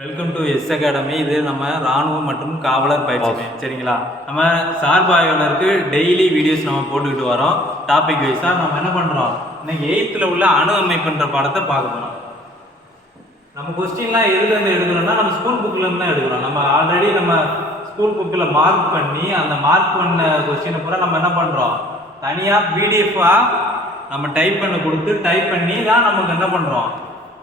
Welcome to S academy இது நம்ம ராணுவம் மற்றும் காவலர் பயிற்சி சரிங்களா? நம்ம சார்பு டெய்லி வீடியோஸ் நம்ம போட்டுக்கிட்டு வரோம். டாபிக் வைஸாக நம்ம என்ன பண்ணுறோம் இன்னைக்கு எயித்தில் உள்ள அணு அமைப்புன்ற பாடத்தை பார்க்க போகிறோம் நம்ம கொஸ்டின்லாம் எதுலேருந்து எடுக்கிறோம்னா நம்ம ஸ்கூல் புக்கிலேருந்து தான் எடுக்கிறோம். நம்ம ஆல்ரெடி நம்ம ஸ்கூல் புக்கில் மார்க் பண்ணி அந்த மார்க் பண்ண கொஸ்டினை பூரா நம்ம என்ன பண்ணுறோம் தனியாக பிடிஎஃபாக நம்ம டைப் பண்ண கொடுத்து டைப் பண்ணி தான் நமக்கு என்ன பண்ணுறோம்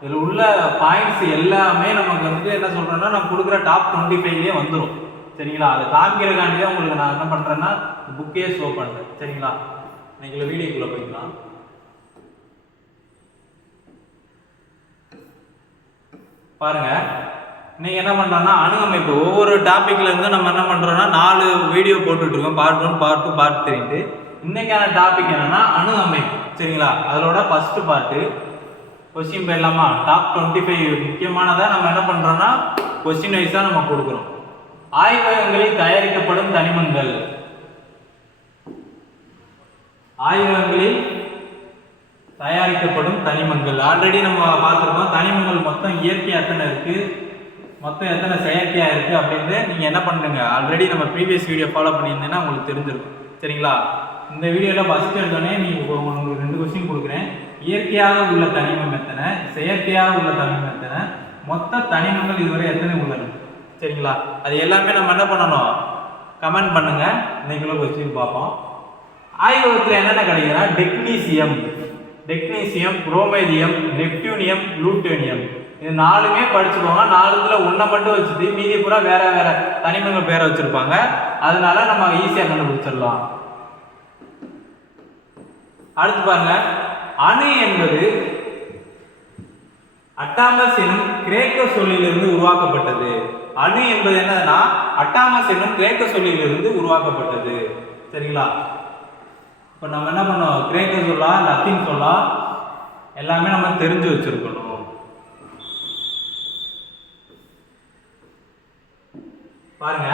இதில் உள்ள பாயிண்ட்ஸ் எல்லாமே நமக்கு வந்து என்ன சொல்கிறேன்னா நம்ம கொடுக்குற டாப் டுவெண்ட்டி ஃபைவ்லேயே வந்துடும் சரிங்களா? அதை காமிக்கிறக்காண்டி தான் உங்களுக்கு நான் என்ன பண்ணுறேன்னா புக்கே ஷோ பண்ணுறேன் சரிங்களா? நீங்கள் வீடியோக்குள்ளே போய்க்கலாம். பாருங்க. நீங்கள் என்ன பண்ணுறோன்னா அணு அமைப்பு ஒவ்வொரு டாப்பிக்லேருந்து நம்ம என்ன பண்ணுறோன்னா நாலு வீடியோ போட்டுட்டு இருக்கோம். Part one part two part த்ரீட்டு இன்னைக்கான டாபிக் என்னன்னா அணு அமைப்பு சரிங்களா? அதோட ஃபஸ்ட்டு பார்ட்டு கொஸ்டின் போயிடலாமா டாப் டுவெண்ட்டி ஃபைவ் முக்கியமானதாக நம்ம என்ன பண்ணுறோன்னா கொஸ்டின் வைஸாக நம்ம கொடுக்குறோம். ஆய்வகங்களில் தயாரிக்கப்படும் தனிமங்கள். ஆய்வகங்களில் தயாரிக்கப்படும் தனிமங்கள். ஆல்ரெடி நம்ம பார்த்துருக்கோம் தனிமங்கள் மொத்தம் இயற்கை எத்தனை இருக்குது மொத்தம் எத்தனை செயற்கையாக இருக்குது அப்படின்னு நீங்கள் என்ன பண்ணுங்க? ஆல்ரெடி நம்ம ப்ரீவியஸ் வீடியோ ஃபாலோ பண்ணியிருந்தீங்கன்னா உங்களுக்கு தெரிஞ்சிருக்கும். சரிங்களா? இந்த வீடியோவில் ஃபஸ்ட்டு எடுத்தோடனே நீங்கள் உங்களுக்கு ரெண்டு கொஸ்டின் கொடுக்குறேன். இயற்கையாக உள்ள தனிமம் எத்தனை? செயற்கையாக உள்ள தனிமம் எத்தனை? மொத்த தனிமங்கள் இதுவரை எத்தனை உள்ளன சரிங்களா? அது எல்லாமே நம்ம என்ன பண்ணணும்? கமெண்ட் பண்ணுங்க. இன்னைக்குள்ள கொஸ்டின் பார்ப்போம். ஆய்வகத்தில் என்னென்ன கிடைக்குதுன்னா technetium. Technetium promethium neptunium plutonium இது நாலுமே படிச்சுக்கோங்க. நாலுல ஒன்றை மட்டும் வச்சுட்டு மீதி பூரா வேற வேற தனிமங்கள் பேரை வச்சிருப்பாங்க. அதனால நம்ம ஈஸியாக கண்டுபிடிச்சிடலாம். அடுத்து பாருங்க. அணு என்பது அட்டாமஸ் எனும் கிரேக்க சொல்லிலிருந்து உருவாக்கப்பட்டது. அணு என்பது என்னன்னா அட்டாமஸ் எனும் கிரேக்க சொல்லிலிருந்து உருவாக்கப்பட்டது. சரிங்களா? இப்போ நம்ம என்ன பண்ணோம்? கிரேக்க சொல்லா லத்தீன் சொல்லா எல்லாமே நம்ம தெரிஞ்சு வச்சிருக்கணும். பாருங்க.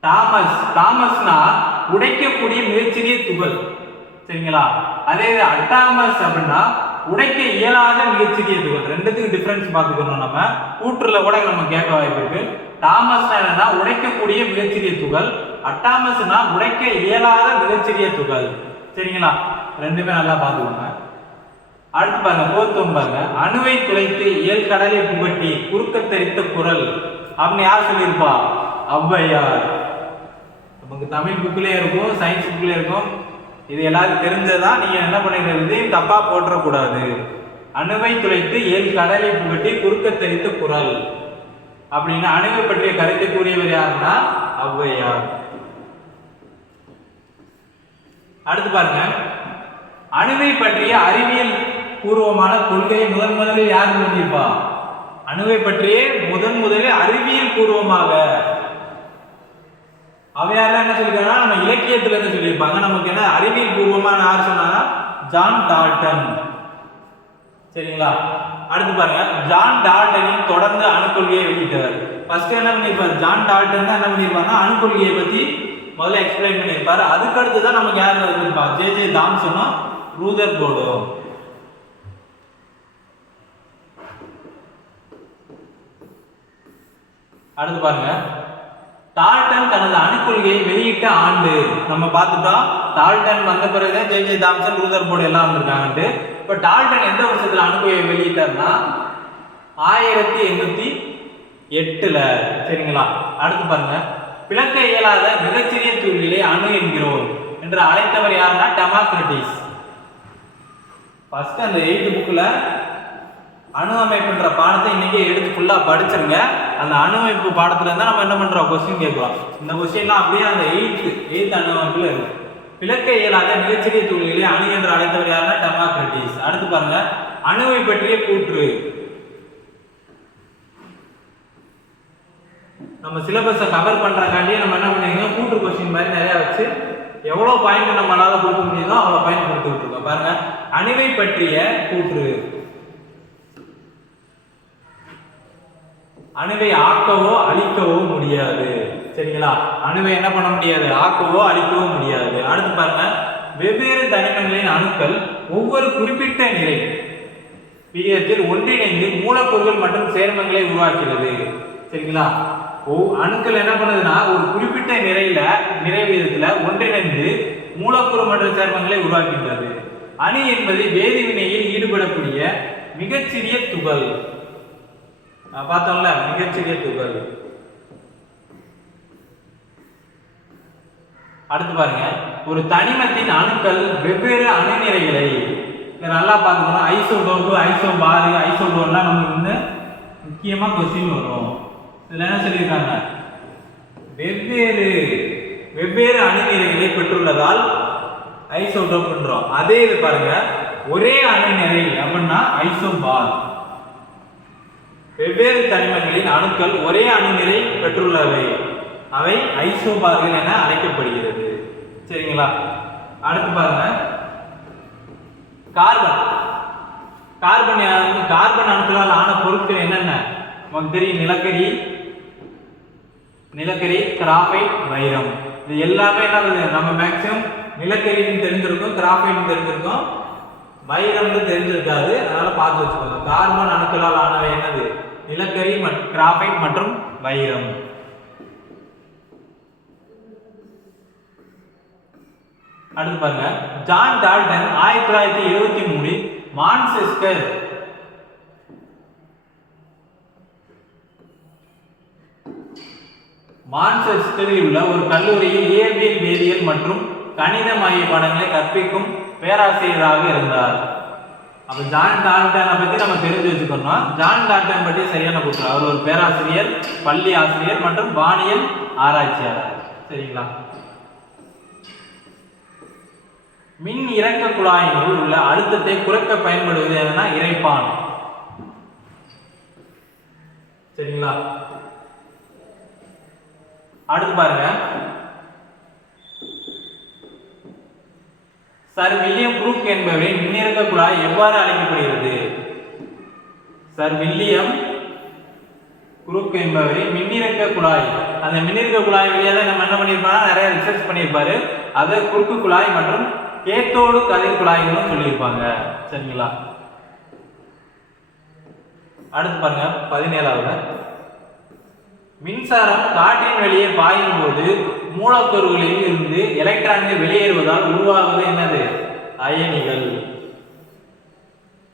தாமஸ் உடைக்கக்கூடிய மிகச்சிறிய துகள். சரிங்களா? அதே இது அட்டாமஸ் அப்படின்னா உடைக்க இயலாத மிகச்சிறிய துகள். ரெண்டுத்துக்கும் டிஃபரன்ஸ் பார்த்துக்கணும் நம்ம. கூற்றுல கூட நம்ம கேட்க வாய்ப்பு இருக்கு. தாமஸ் என்னன்னா உடைக்கக்கூடிய மிகச்சிறிய துகள். அட்டாமஸ்னா உடைக்க இயலாத மிகச்சிறிய துகள். சரிங்களா? ரெண்டுமே நல்லா பார்த்துக்கோங்க. அடுத்து பாருங்க போத்தும் பாருங்க. அணுவை துளைத்து இயல் கடலை புகட்டி குறுக்க தெரித்த குரல். அப்படின்னு யார் சொல்லியிருப்பா? ஔவையார். நமக்கு தமிழ் புக்லயே இருக்கும் சயின்ஸ் புக்லயே இருக்கும். இது எல்லாரும் தெரிஞ்சதா? நீங்க என்ன பண்ணிக்கிறது? தப்பாக தப்பா போட்டுறக்கூடாது அணுவை துளைத்து ஏழு கடலை புகட்டி குறுக்க தெரித்த குரல்? அப்படின்னு அணுவை பற்றிய கருத்தை கூறியவர் யாருன்னா ஔவையார். அடுத்து பாருங்க. அணுவை பற்றிய அறிவியல் பூர்வமான கொள்கையை முதன் முதலில் யார் சொல்லியிருப்பா அணுவை பற்றியே முதன் முதலில் அறிவியல் பூர்வமாக அவையாரெல்லாம் என்ன சொல்லியிருக்காங்கன்னா நம்ம இலக்கியத்துல இருந்து சொல்லியிருப்பாங்க? நமக்கு என்ன அறிவியல் பூர்வமான யார் சொன்னாங்கன்னா ஜான் டால்டன். சரிங்களா? அடுத்து பாருங்க. ஜான் டால்டனின் தொடர்ந்து அணுக்கொள்கையை வெளியிட்டவர். ஃபர்ஸ்ட் என்ன பண்ணியிருப்பார்? ஜான் டால்டன் தான் என்ன பண்ணியிருப்பாருன்னா அணுக்கொள்கையை பத்தி முதல்ல எக்ஸ்பிளைன் பண்ணியிருப்பாரு. அதுக்கடுத்து தான் நமக்கு யார் இருந்திருப்பா ஜே ஜே தாம்சனும் ரூதர் போர்டும் அடுத்து பாருங்க. டால்டன் தனது அணுக்கொள்கையை வெளியிட்ட ஆண்டு. நம்ம பார்த்துட்டோம் டால்டன் வந்த பிறகு J J Thomson Rutherford எல்லாம் வந்திருக்காங்கன்ட்டு. இப்போ டால்டன் எந்த வருஷத்தில் அணுக்கொள்கையை வெளியிட்டார்னா ஆயிரத்தி எண்ணூத்தி எட்டுல. சரிங்களா? அடுத்து பாருங்க. பிளக்க இயலாத மிகச்சிறிய துளிலை அணு என்கிறோம் என்று அழைத்தவர் யாருன்னா டெமோக்ரட்டிஸ். ஃபர்ஸ்ட் அந்த எயித்து புக்கில் அணு அமைப்புன்ற பாடத்தை இன்னைக்கு எடுத்து ஃபுல்லாக படிச்சிருங்க. அந்த அணு அமைப்பு பாடத்துல இருந்தா நம்ம என்ன பண்றோம்? கொஸ்டின் கேட்குறோம் இந்த கொஸ்டின்லாம் அப்படியே அந்த எயித்து எயித் அணு அமைப்புல இருக்கு இயலாத மிகச்சிறிய தொழிலே அணு என்று அழைத்தவர் யாருன்னா டெமோக்ரட்டிஸ். அடுத்து பாருங்க. அணுவை பற்றிய கூற்று. நம்ம சிலபஸை கவர் பண்றக்காண்டியே நம்ம என்ன பண்ணிருக்கோம்? கூட்டு கொஸ்டின் மாதிரி நிறைய வச்சு எவ்வளோ பாயிண்ட் நம்மளால கொடுக்க முடியுதோ அவ்வளோ பாயிண்ட் கொடுத்துட்டு இருக்கோம். பாருங்க. அணுவை பற்றிய கூற்று. அணுவை ஆக்கவோ அழிக்கவோ முடியாது. சரிங்களா? அணுவை என்ன பண்ண முடியாது? ஆக்கவோ அழிக்கவோ முடியாது. அடுத்து பாருங்க. வெவ்வேறு தனிமங்களின் அணுக்கள் ஒவ்வொரு குறிப்பிட்ட நிறை விகிதத்தில் ஒன்றிணைந்து மூலக்கூறுகள் மற்றும் சேர்மங்களை உருவாக்கிறது சரிங்களா? ஓ அணுக்கள் என்ன பண்ணுதுன்னா ஒரு குறிப்பிட்ட நிறையில நிறை விகிதத்துல ஒன்றிணைந்து மூலக்கூறு மற்றும் சேர்மங்களை உருவாக்கின்றது அணு என்பது வேதிவினையில் ஈடுபடக்கூடிய மிகச்சிறிய துகள். பார்த்தோம்ல மிகச்சிறிய துகள் அடுத்து பாருங்க. ஒரு தனிமத்தின் அணுக்கள் வெவ்வேறு அணுநிறைகளை இதை நல்லா பார்த்துக்கணும். ஐசோ பாரு ஐசோடோன்லாம் நமக்கு வந்து முக்கியமாக கொஸ்டின் வரும். இதில் என்ன சொல்லியிருக்காங்க? வெவ்வேறு வெவ்வேறு அணுநிலைகளை பெற்றுள்ளதால் ஐசோடோப் பண்ணுறோம் அதே இது பாருங்க. ஒரே அணுநிலை அப்படின்னா ஐசோபார். வெவ்வேறு தனிமங்களின் அணுக்கள் ஒரே அணுநிறை பெற்றுள்ளவை. அவை ஐசோபார்கள் என அழைக்கப்படுகிறது. சரிங்களா? அடுத்து பாருங்க. கார்பன். கார்பன் கார்பன் அணுக்களால் ஆன பொருட்கள் என்னென்ன? நமக்கு தெரியும் நிலக்கரி நிலக்கரி கிராஃபைட் வைரம். இது எல்லாமே என்ன நம்ம மேக்சிமம் நிலக்கரின்னு தெரிஞ்சிருக்கும் கிராஃபைட் தெரிஞ்சிருக்கும். வைரம்னு தெரிஞ்சிருக்காது. அதனால பார்த்து வச்சுக்கோங்க. கார்பன் அணுக்களால் ஆனவை என்னது? நிலக்கரி மற்றும் கிராஃபைட் மற்றும் வைரம். அடுத்து பாருங்க. ஜான் டால்டன் ஆயிரத்தி தொள்ளாயிரத்தி எழுபத்தி மூணில் மான்செஸ்டர் மான்செஸ்டரில் உள்ள ஒரு கல்லூரியில் இயற்பியல் வேதியியல் மற்றும் கணித ஆகிய பாடங்களை கற்பிக்கும் பேராசிரியராக இருந்தார். அப்போ ஜான் டால்டனை பத்தி நம்ம தெரிஞ்சு வச்சுக்கணும் ஜான் டால்டன் பற்றி சரியான கூற்று அவர் ஒரு பேராசிரியர் பள்ளி ஆசிரியர் மற்றும் வானியல் ஆராய்ச்சியாளர். சரிங்களா? மின் இறக்க குழாயினுள் உள்ள அழுத்தத்தை குறைக்க பயன்படுவது என்னன்னா இறைப்பான். சரிங்களா? அடுத்து பாருங்க. சர் வில்லியம் புரூக் என்பவரின் மின்னிறக்க குழாய் எவ்வாறு அழைக்கப்படுகிறது? சர் வில்லியம் குரூக் என்பவரின் மின்னிறக்க குழாய் அந்த மின்னிறக்க குழாய் வழியாக நம்ம என்ன பண்ணியிருப்பாங்க நிறைய ரிசர்ச் பண்ணியிருப்பாரு. அது குறுக்கு குழாய் மற்றும் கேத்தோடு கதிர் குழாய்களும் சொல்லியிருப்பாங்க. சரிங்களா? அடுத்து பாருங்க பதினேழாவது மின்சாரம் காற்றின் வெளியே பாயும் போது மூலக்கூறுகளில் இருந்து எலக்ட்ரான்கள் வெளியேறுவதால் உருவாவது என்னது? அயனிகள்.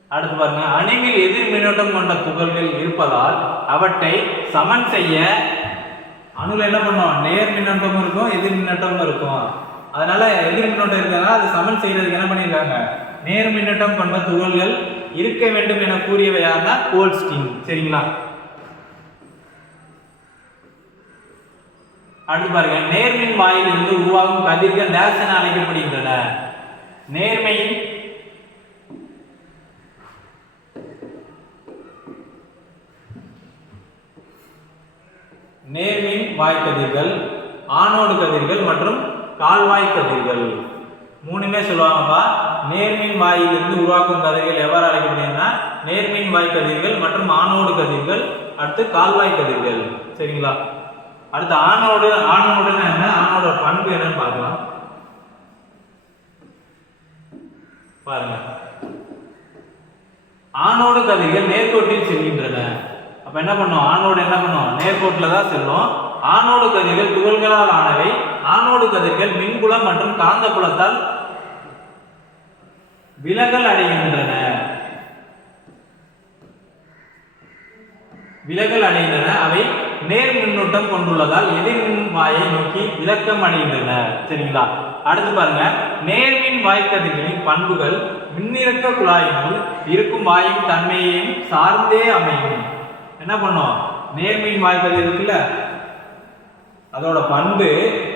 அடுத்து பாருங்க. அணுவில் எதிர் மின்னோட்டம் கொண்ட துகள்கள் இருப்பதால் அவற்றை சமன் செய்ய அணுல என்ன பண்ணும்? நேர் மின்னோட்டமும் இருக்கும் எதிர் மின்னோட்டமும் இருக்கும். அதனால எதிர் மின்னோட்டம் இருக்கிறதுனால அது சமன் செய்யறதுக்கு என்ன பண்ணியிருக்காங்க? நேர் மின்னோட்டம் கொண்ட துகள்கள் இருக்க வேண்டும் என கூறியவை யாருன்னா கோல்ஸ்டீன். சரிங்களா? அடுத்து பாருங்க. நேர்மின் வாயிலிருந்து உருவாகும் கதிர்கள் டேஸ் என அழைக்கப்படுகின்றன. நேர்மையின் நேர்மின் வாய் கதிர்கள் ஆனோடு கதிர்கள் மற்றும் கால்வாய் கதிர்கள். மூணுமே சொல்லுவாங்கப்பா. நேர்மின் வாயிலிருந்து உருவாக்கும் கதிர்கள் எவ்வாறு அழைக்கப்படுதுன்னா நேர்மின் வாய் கதிர்கள் மற்றும் ஆனோடு கதிர்கள் அடுத்து கால்வாய் கதிர்கள். சரிங்களா? அடுத்து ஆணோடு ஆணோடுன்னா என்ன? ஆணோட பண்பு என்னன்னு பார்க்கலாம். பாருங்க. ஆணோடு கதைகள் நேர்கோட்டில் செல்கின்றன. அப்ப என்ன பண்ணும்? ஆணோடு என்ன பண்ணும்? நேர்கோட்டில் தான் செல்லும். ஆணோடு கதிர்கள் துகள்களால் ஆனவை. ஆணோடு கதிர்கள் மின்புலம் மற்றும் காந்த குலத்தால் விலகல் அடைகின்றன. விலகல் அடைகின்றன. அவை நேர் மின்னூட்டம் கொண்டுள்ளதால் எதிர்மின் வாயை நோக்கி விளக்கம் அடைகின்றன. சரிங்களா அடுத்து பாருங்க. நேர்மின் வாய்க்கதிர்களின் பண்புகள் மின்னிறக்க குழாயினுள் இருக்கும் வாயின் தன்மையையும் சார்ந்தே அமையும். என்ன பண்ணும்? நேர்மின் வாய்க்கதிர் இருக்குல்ல? அதோட பண்பு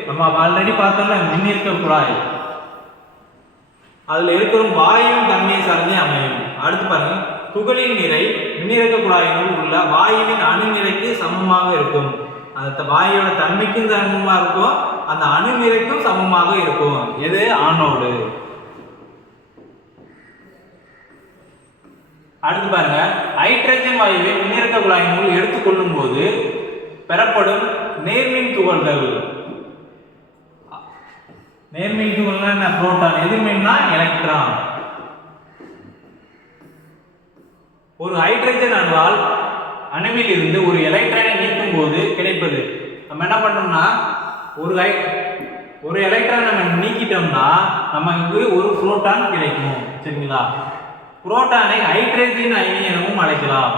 நம்ம ஆல்ரெடி பார்த்தோம்ல மின்னிறக்க குழாய். அதுல இருக்கிற வாயும் தன்மையை சார்ந்தே அமையும். அடுத்து பாருங்க. துகளின் நிறை மின்னிறக்க குழாயினுள் உள்ள வாயுவின் அணு நிறைக்கு சமமாக இருக்கும். அந்த த- வாயுவோட தன்மைக்கும் சமமாக இருக்கும் அந்த அணு நிறைக்கும் சமமாக இருக்கும். எது? ஆனோடு அடுத்து பாருங்க. ஹைட்ரஜன் வாயுவை மின்னிறக்க குழாயினுள் எடுத்துக்கொள்ளும் போது பெறப்படும் நேர்மின் துகள்கள். நேர்மின் துகள்னா என்ன? புரோட்டான். எதிர்மின்னா எலக்ட்ரான். ஒரு ஹைட்ரஜன் அணுவால் அணுவில் இருந்து ஒரு எலக்ட்ரானை நீக்கும் போது கிடைப்பது. நம்ம என்ன பண்ணோம்னா ஒரு ஹை ஒரு எலக்ட்ரான் நம்ம நீக்கிட்டோம்னா நமக்கு ஒரு புரோட்டான் கிடைக்கும் சரிங்களா? புரோட்டானை ஹைட்ரஜன் அயனி எனவும் அழைக்கலாம்.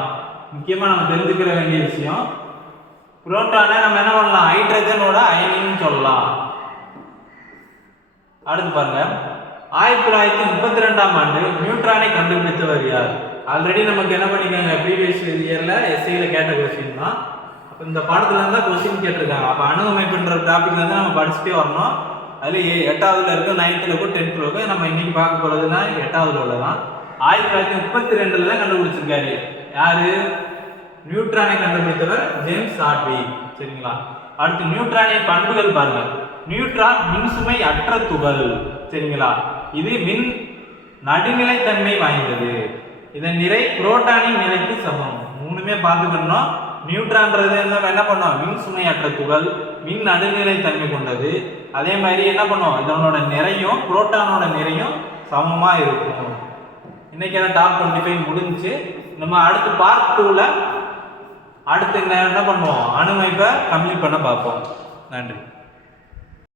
முக்கியமாக நம்ம தெரிஞ்சுக்கிற வேண்டிய விஷயம் புரோட்டானை நம்ம என்ன பண்ணலாம்? ஹைட்ரஜனோட அயனின்னு சொல்லலாம். அடுத்து பாருங்க. ஆயிரத்தி தொள்ளாயிரத்தி முப்பத்தி ரெண்டாம் ஆண்டு நியூட்ரானை கண்டுபிடித்தவர் யார்? ஆல்ரெடி நமக்கு என்ன பண்ணிருக்காங்க? ப்ரீவியஸ் இயரில் எஸ்ஐயில் கேட்ட கொஸ்டின் தான். அப்போ இந்த பாடத்துல இருந்தால் கொஸ்டின் கேட்டிருக்காங்க. அப்போ அணு அமைப்புன்ற டாபிக்ல இருந்து நம்ம படிச்சுட்டே வரணும். அதில் ஏ- எட்டாவதுல இருக்கும் நைன்த்தில் இருக்கும் டென்த்தில் இருக்கும் நம்ம இன்னைக்கு பார்க்க போகிறதுனா எட்டாவதுல உள்ளதான். ஆயிரத்தி தொள்ளாயிரத்தி முப்பத்தி ரெண்டுல தான் கண்டுபிடிச்சிருக்காரு. யாரு? நியூட்ரானை கண்டுபிடித்தவர் ஜேம்ஸ் ஆட்வி சரிங்களா? அடுத்து நியூட்ரானின் பண்புகள் பாருங்க. நியூட்ரான் மின்சுமை அற்ற துகள். சரிங்களா? இது மின் நடுநிலைத்தன்மை வாய்ந்தது. இதன் நிறை புரோட்டானின் நிலைக்கு சமம். மூணுமே பார்த்துக்கணும். நியூட்ரான்றது என்ன என்ன பண்ணோம்? மின் சுமையற்ற துகள் மின் நடுநிலைத்தன்மை கொண்டது. அதே மாதிரி என்ன பண்ணுவோம் இதனோட நிறையும் புரோட்டானோட நிறையும் சமமாக இருக்கும். இன்னைக்கான டாப் டுவெண்ட்டி ஃபைவ் முடிஞ்சுச்சு. நம்ம அடுத்து பார்ட் டூவில் அடுத்து என்ன என்ன பண்ணுவோம்? அணுமைப்பை கம்ப்ளீட் பண்ண பார்ப்போம். நன்றி.